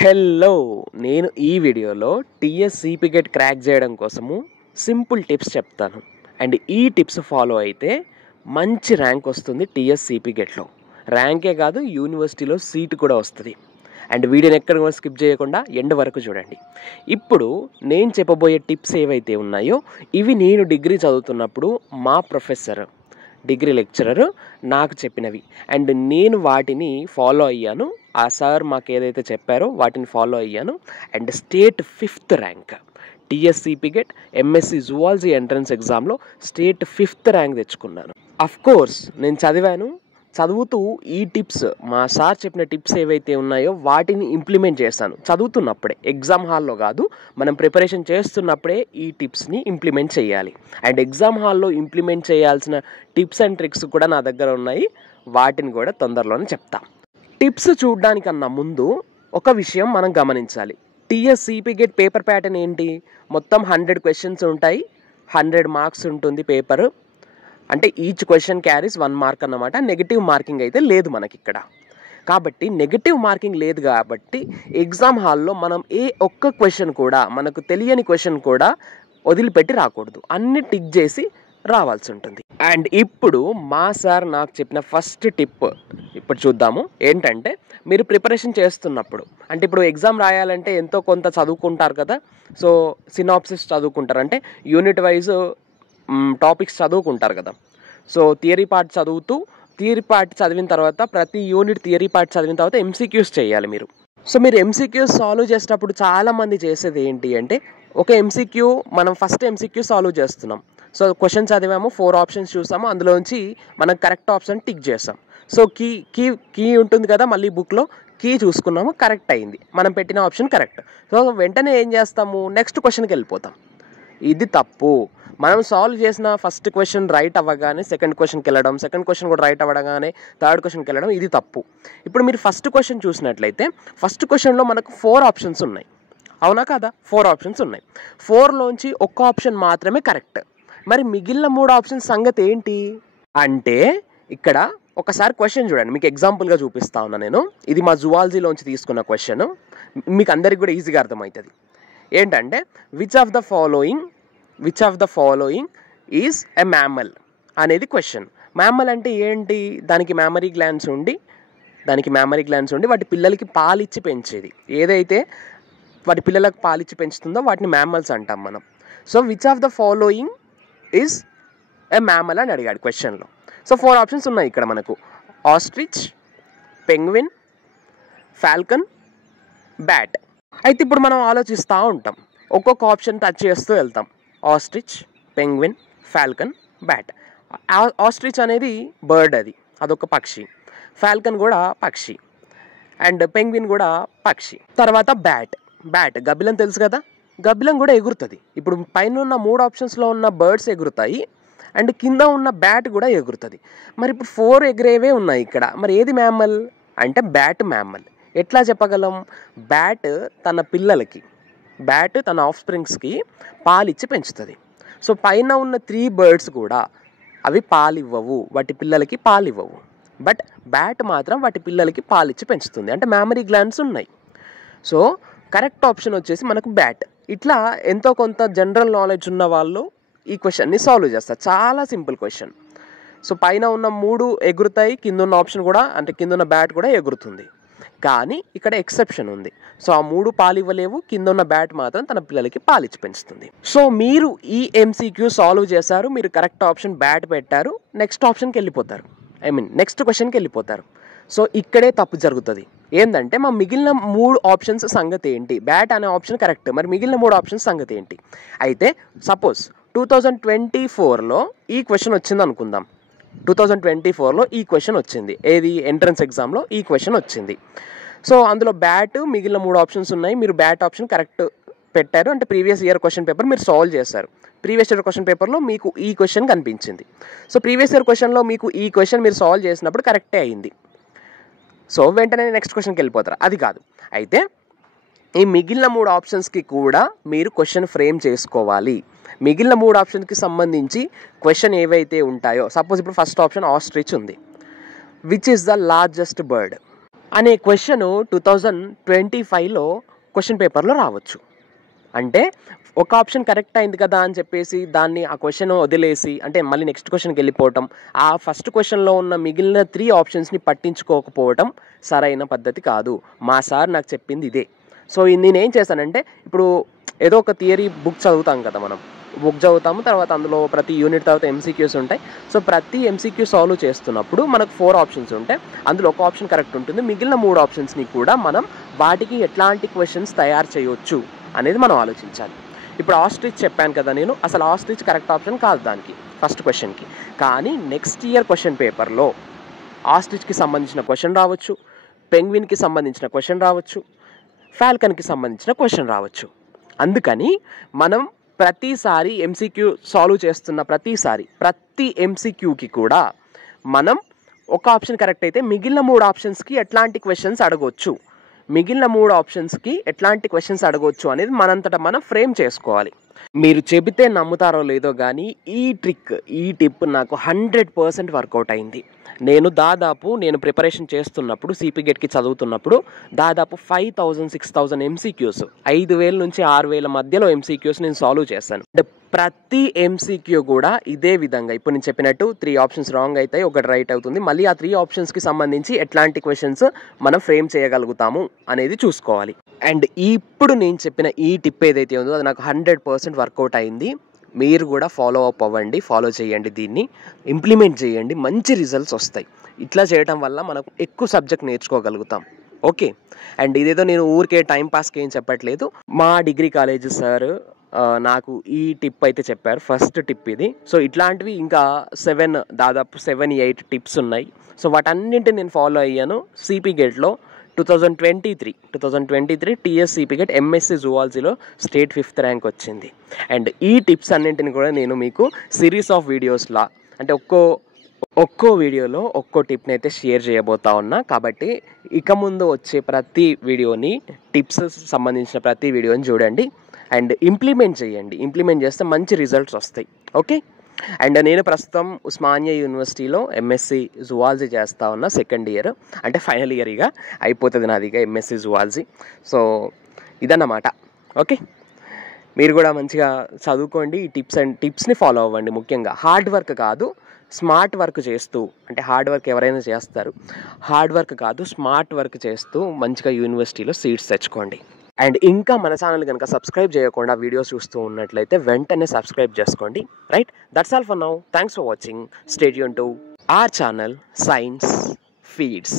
Hello, నేను ఈ వీడియోలో టీఎస్ సిపి గేట్ క్రాక్ చేయడం కోసము సింపుల్ టిప్స్ చెప్తాను. అండ్ ఈ టిప్స్ ఫాలో అయితే మంచి ర్యాంక్ వస్తుంది టీఎస్ సిపి గేట్లో. ర్యాంకే కాదు, యూనివర్సిటీలో సీట్ కూడా వస్తుంది. అండ్ వీడియోని ఎక్కడ కూడా స్కిప్ చేయకుండా ఎండ్ వరకు చూడండి. ఇప్పుడు నేను చెప్పబోయే టిప్స్ ఏవైతే ఉన్నాయో ఇవి నేను డిగ్రీ చదువుతున్నప్పుడు మా ప్రొఫెసర్, డిగ్రీ లెక్చరర్ నాకు చెప్పినవి. అండ్ నేను వాటిని ఫాలో అయ్యాను. ఆ సార్ మాకు ఏదైతే చెప్పారో వాటిని ఫాలో అయ్యాను. And state 5th rank TS CP gate MSc zoology entrance ఎగ్జామ్లో స్టేట్ 5th ర్యాంక్ తెచ్చుకున్నాను. అఫ్కోర్స్ నేను చదువుతూ ఈ టిప్స్, మా సార్ చెప్పిన టిప్స్ ఏవైతే ఉన్నాయో వాటిని ఇంప్లిమెంట్ చేస్తాను. చదువుతున్నప్పుడే, ఎగ్జామ్ హాల్లో కాదు, మనం ప్రిపరేషన్ చేస్తున్నప్పుడే ఈ టిప్స్ని ఇంప్లిమెంట్ చేయాలి. అండ్ ఎగ్జామ్ హాల్లో ఇంప్లిమెంట్ చేయాల్సిన టిప్స్ అండ్ ట్రిక్స్ కూడా నా దగ్గర ఉన్నాయి. వాటిని కూడా తొందరలోనే చెప్తా. టిప్స్ చూడడానికన్నా ముందు ఒక విషయం మనం గమనించాలి. TS CP gate paper pattern ఏంటి? మొత్తం 100 క్వశ్చన్స్ ఉంటాయి, 100 మార్క్స్ ఉంటుంది పేపర్. అంటే ఈచ్ క్వశ్చన్ క్యారీస్ 1 మార్క్ అన్నమాట. నెగిటివ్ మార్కింగ్ అయితే లేదు మనకి ఇక్కడ. కాబట్టి నెగిటివ్ మార్కింగ్ లేదు కాబట్టి ఎగ్జామ్ హాల్లో మనం ఏ ఒక్క క్వశ్చన్ కూడా, మనకు తెలియని క్వశ్చన్ కూడా వదిలిపెట్టి రాకూడదు. అన్ని టిక్ చేసి రావాల్సి ఉంటుంది. అండ్ ఇప్పుడు మా సార్ నాకు చెప్పిన ఫస్ట్ టిప్ ఇప్పుడు చూద్దాము. ఏంటంటే, మీరు ప్రిపరేషన్ చేస్తున్నప్పుడు, అంటే ఇప్పుడు ఎగ్జామ్ రాయాలంటే ఎంతో కొంత చదువుకుంటారు కదా. సో సినాప్సిస్ చదువుకుంటారు, అంటే యూనిట్ వైజ్ టాపిక్స్ చదువుకుంటారు కదా. సో థియరీ పార్ట్ చదివిన తర్వాత, ప్రతి యూనిట్ థియరీ పార్ట్ చదివిన తర్వాత ఎంసీక్యూస్ చేయాలి మీరు. సో మీరు ఎంసీక్యూస్ సాల్వ్ చేసేటప్పుడు చాలామంది చేసేది ఏంటి అంటే, ఒక ఎంసీక్యూ, మనం ఫస్ట్ ఎంసీక్యూ సాల్వ్ చేస్తున్నాం. సో క్వశ్చన్ చదివాము, 4 ఆప్షన్స్ చూసాము, అందులోంచి మనం కరెక్ట్ ఆప్షన్ టిక్ చేస్తాం. సో కీ ఉంటుంది కదా, మళ్ళీ బుక్లో కీ చూసుకున్నాము, కరెక్ట్ అయింది, మనం పెట్టిన ఆప్షన్ కరెక్ట్. సో వెంటనే ఏం చేస్తాము, నెక్స్ట్ క్వశ్చన్కి వెళ్ళిపోతాం. ఇది తప్పు. మనం సాల్వ్ చేసిన ఫస్ట్ క్వశ్చన్ రైట్ అవ్వగానే సెకండ్ క్వశ్చన్కి వెళ్ళడం, సెకండ్ క్వశ్చన్ కూడా రైట్ అవ్వగానే థర్డ్ క్వశ్చన్కి వెళ్ళడం, ఇది తప్పు. ఇప్పుడు మీరు ఫస్ట్ క్వశ్చన్ చూసినట్లయితే, ఫస్ట్ క్వశ్చన్లో మనకు 4 ఆప్షన్స్ ఉన్నాయి, అవునా కదా? 4 ఆప్షన్స్ ఉన్నాయి. 4లోంచి ఒక్క ఆప్షన్ మాత్రమే కరెక్ట్. మరి మిగిలిన 3 ఆప్షన్స్ సంగతి ఏంటి అంటే, ఇక్కడ ఒకసారి క్వశ్చన్ చూడండి, మీకు ఎగ్జాంపుల్గా చూపిస్తా ఉన్నా నేను. ఇది మా జువాలజీలోంచి తీసుకున్న క్వశ్చన్, మీకు అందరికి కూడా ఈజీగా అర్థమవుతుంది. ఏంటంటే, which of the following is a mammal అనేది క్వశ్చన్. మ్యామల్ అంటే ఏంటి? దానికి మ్యామరీ గ్లాండ్స్ ఉండి వాటి పిల్లలకి పాలిచ్చి పెంచేది. ఏదైతే వాటి పిల్లలకు పాలిచ్చి పెంచుతుందో వాటిని మ్యామల్స్ అంటాం మనం. So which of the following is a mammal అని అడిగాడు క్వశ్చన్లో. సో 4 ఆప్షన్స్ ఉన్నాయి ఇక్కడ మనకు: ఆస్ట్రిచ్, పెంగ్విన్, ఫాల్కన్, బ్యాట్. అయితే ఇప్పుడు మనం ఆలోచిస్తూ ఉంటాం, ఒక్కొక్క ఆప్షన్ టచ్ చేస్తూ వెళ్తాం. Ostrich, penguin, Falcon, bat. Ostrich అనేది బర్డ్, అదొక పక్షి. ఫాల్కన్ కూడా పక్షి, అండ్ పెంగ్విన్ కూడా పక్షి. తర్వాత బ్యాట్ గబ్బిలం తెలుసు కదా, గబ్బిలం కూడా ఎగురుతుంది. ఇప్పుడు పైన ఉన్న 3 ఆప్షన్స్లో ఉన్న బర్డ్స్ ఎగురుతాయి, అండ్ కింద ఉన్న బ్యాట్ కూడా ఎగురుతుంది. మరి ఇప్పుడు 4 ఎగిరేవే ఉన్నాయి ఇక్కడ. మరి ఏది మ్యామల్ అంటే బ్యాట్ మ్యామల్. ఎట్లా చెప్పగలం? బ్యాట్ తన ఆఫ్ స్ప్రింగ్స్కి పాలిచ్చి పెంచుతుంది. సో పైన ఉన్న 3 బర్డ్స్ కూడా అవి పాలివ్వవు, వాటి పిల్లలకి పాలివ్వవు. బట్ బ్యాట్ మాత్రం వాటి పిల్లలకి పాలిచ్చి పెంచుతుంది, అంటే మ్యామరీ గ్లాండ్స్ ఉన్నాయి. సో కరెక్ట్ ఆప్షన్ వచ్చేసి మనకు బ్యాట్. ఇట్లా ఎంతో కొంత జనరల్ నాలెడ్జ్ ఉన్న వాళ్ళు ఈ క్వశ్చన్ని సాల్వ్ చేస్తారు. చాలా సింపుల్ క్వశ్చన్. సో పైన ఉన్న 3 ఎగురుతాయి, కింద ఉన్న ఆప్షన్ కూడా, అంటే కింద ఉన్న బ్యాట్ కూడా ఎగురుతుంది. కానీ ఇక్కడ ఎక్సెప్షన్ ఉంది. సో ఆ 3 పాలివ్వలేవు, కింద ఉన్న బ్యాట్ మాత్రం తన పిల్లలకి పాలిచ్చి పెంచుతుంది. సో మీరు ఈ ఎంసీక్యూ సాల్వ్ చేశారు, మీరు కరెక్ట్ ఆప్షన్ బ్యాట్ పెట్టారు, నెక్స్ట్ క్వశ్చన్కి వెళ్ళిపోతారు. సో ఇక్కడే తప్పు జరుగుతుంది. ఏంటంటే, మా మిగిలిన 3 ఆప్షన్స్ సంగతి ఏంటి? బ్యాట్ అనే ఆప్షన్ కరెక్ట్, మరి మిగిలిన 3 ఆప్షన్స్ సంగతి ఏంటి? అయితే సపోజ్ 2024లో ఈ క్వశ్చన్ వచ్చింది అనుకుందాం. 2024లో ఈ క్వశ్చన్ వచ్చింది. ఏది? ఎంట్రన్స్ ఎగ్జామ్లో ఈ క్వశ్చన్ వచ్చింది. సో అందులో బ్యాట్, మిగిలిన 3 ఆప్షన్స్ ఉన్నాయి. మీరు బ్యాట్ ఆప్షన్ కరెక్ట్ పెట్టారు, అంటే ప్రీవియస్ ఇయర్ క్వశ్చన్ పేపర్ మీరు సాల్వ్ చేశారు. ప్రీవియస్ ఇయర్ క్వశ్చన్ పేపర్లో మీకు ఈ క్వశ్చన్ కనిపించింది. సో ప్రీవియస్ ఇయర్ క్వశ్చన్లో మీకు ఈ క్వశ్చన్ మీరు సాల్వ్ చేసినప్పుడు కరెక్టే అయింది. సో వెంటనే నెక్స్ట్ క్వశ్చన్కి వెళ్ళిపోతారు. అది కాదు. అయితే ఈ మిగిలిన 3 ఆప్షన్స్కి కూడా మీరు క్వశ్చన్ ఫ్రేమ్ చేసుకోవాలి. మిగిలిన 3 ఆప్షన్స్కి సంబంధించి క్వశ్చన్ ఏవైతే ఉంటాయో, సపోజ్ ఇప్పుడు ఫస్ట్ ఆప్షన్ ఆస్ట్రిచ్ ఉంది. Which is the largest bird? అనే క్వశ్చన్ 2025లో క్వశ్చన్ పేపర్లో రావచ్చు. అంటే ఒక ఆప్షన్ కరెక్ట్ అయింది కదా అని చెప్పేసి దాన్ని ఆ క్వశ్చన్ వదిలేసి అంటే మళ్ళీ నెక్స్ట్ క్వశ్చన్కి వెళ్ళిపోవటం, ఆ ఫస్ట్ క్వశ్చన్లో ఉన్న మిగిలిన 3 ఆప్షన్స్ని పట్టించుకోకపోవటం సరైన పద్ధతి కాదు. మా సార్ నాకు చెప్పింది ఇదే. సో నేనేం చేశానంటే, ఇప్పుడు ఏదో ఒక థియరీ బుక్ చదువుతాం కదా, మనం బుక్ చదువుతాము, తర్వాత అందులో ప్రతి యూనిట్ తర్వాత ఎంసీక్యూస్ ఉంటాయి. సో ప్రతి ఎంసీక్యూ సాల్వ్ చేస్తున్నప్పుడు మనకు 4 ఆప్షన్స్ ఉంటాయి. అందులో ఒక ఆప్షన్ కరెక్ట్ ఉంటుంది. మిగిలిన 3 ఆప్షన్స్ని కూడా మనం వాటికి ఎట్లాంటి క్వశ్చన్స్ తయారు చేయొచ్చు అనేది మనం ఆలోచించాలి. ఇప్పుడు ఆస్ట్రిచ్ చెప్పాను కదా నేను, అసలు ఆస్ట్రిచ్ కరెక్ట్ ఆప్షన్ కాదు దానికి ఫస్ట్ క్వశ్చన్కి. కానీ నెక్స్ట్ ఇయర్ క్వశ్చన్ పేపర్లో ఆస్ట్రిచ్కి సంబంధించిన క్వశ్చన్ రావచ్చు, పెంగ్విన్కి సంబంధించిన క్వశ్చన్ రావచ్చు, ఫాల్కన్కి సంబంధించిన క్వశ్చన్ రావచ్చు. అందుకని మనం ప్రతిసారి ఎంసీక్యూ సాల్వ్ చేస్తున్న ప్రతి ఎంసీక్యూకి కూడా మనం ఒక ఆప్షన్ కరెక్ట్ అయితే మిగిలిన 3 ఆప్షన్స్కి ఎట్లాంటి క్వశ్చన్స్ అడగవచ్చు, అడగవచ్చు అనేది మనంతటా మనం ఫ్రేమ్ చేసుకోవాలి. మీరు చెబితే నమ్ముతారో లేదో కానీ ఈ టిప్ నాకు 100% వర్కౌట్ అయింది. నేను ప్రిపరేషన్ చేస్తున్నప్పుడు సిపిగెట్కి చదువుతున్నప్పుడు దాదాపు 5000-6000 ఎంసీక్యూస్, 5000 నుంచి 6000 మధ్యలో ఎంసీక్యూస్ నేను సాల్వ్ చేశాను. ప్రతి ఎంసీక్యూ కూడా ఇదే విధంగా ఇప్పుడు నేను చెప్పినట్టు 3 ఆప్షన్స్ రాంగ్ అవుతాయి, ఒకటి రైట్ అవుతుంది. మళ్ళీ ఆ 3 ఆప్షన్స్కి సంబంధించి ఎట్లాంటి క్వశ్చన్స్ మనం ఫ్రేమ్ చేయగలుగుతాము అనేది చూసుకోవాలి. అండ్ ఇప్పుడు నేను చెప్పిన ఈ టిప్ ఏదైతే ఉందో అది నాకు 100% వర్కౌట్ అయింది. మీరు కూడా ఫాలో చేయండి, దీన్ని ఇంప్లిమెంట్ చేయండి, మంచి రిజల్ట్స్ వస్తాయి. ఇట్లా చేయడం వల్ల మనకు ఎక్కువ సబ్జెక్ట్ నేర్చుకోగలుగుతాం. ఓకే. అండ్ ఇదేదో నేను ఊరికే టైం పాస్కి ఏం చెప్పట్లేదు. మా డిగ్రీ కాలేజ్ సార్ నాకు ఈ టిప్ అయితే చెప్పారు, ఫస్ట్ టిప్ ఇది. సో ఇట్లాంటివి ఇంకా దాదాపు 7-8 టిప్స్ ఉన్నాయి. సో వాటన్నింటిని నేను ఫాలో అయ్యాను. సిపిగెట్లో 2023 టీఎస్ సిపిగెట్ ఎంఎస్సి జువాలజీలో స్టేట్ 5th ర్యాంక్ వచ్చింది. అండ్ ఈ టిప్స్ అన్నింటిని కూడా నేను మీకు సిరీస్ ఆఫ్ వీడియోస్లా అంటే ఒక్కో వీడియోలో ఒక్కో టిప్ని అయితే షేర్ చేయబోతా ఉన్నా. కాబట్టి ఇక ముందు వచ్చే ప్రతి వీడియోని, టిప్స్ సంబంధించిన ప్రతి వీడియోని చూడండి అండ్ ఇంప్లిమెంట్ చేస్తే మంచి రిజల్ట్స్ వస్తాయి. ఓకే. అండ్ నేను ప్రస్తుతం ఉస్మానియా యూనివర్సిటీలో ఎంఎస్సి జువాలజీ చేస్తా ఉన్నా, 2nd ఇయర్, అంటే ఫైనల్ ఇయర్ ఇక అయిపోతుంది నాది ఇక ఎంఎస్సి జువాలజీ. సో ఇదన్నమాట. ఓకే. మీరు కూడా మంచిగా చదువుకోండి, ఈ టిప్స్ని ఫాలో అవ్వండి. ముఖ్యంగా హార్డ్ వర్క్ కాదు, స్మార్ట్ వర్క్ చేస్తూ, అంటే హార్డ్ వర్క్ ఎవరైనా చేస్తారు, హార్డ్ వర్క్ కాదు స్మార్ట్ వర్క్ చేస్తూ మంచిగా యూనివర్సిటీలో సీట్స్ తెచ్చుకోండి. అండ్ ఇంకా మన ఛానల్ కనుక సబ్స్క్రైబ్ చేయకుండా వీడియోస్ చూస్తూ ఉన్నట్లయితే వెంటనే సబ్స్క్రైబ్ చేసుకోండి. Right, that's all for now. Thanks for watching. Stay tune to our channel Science feeds.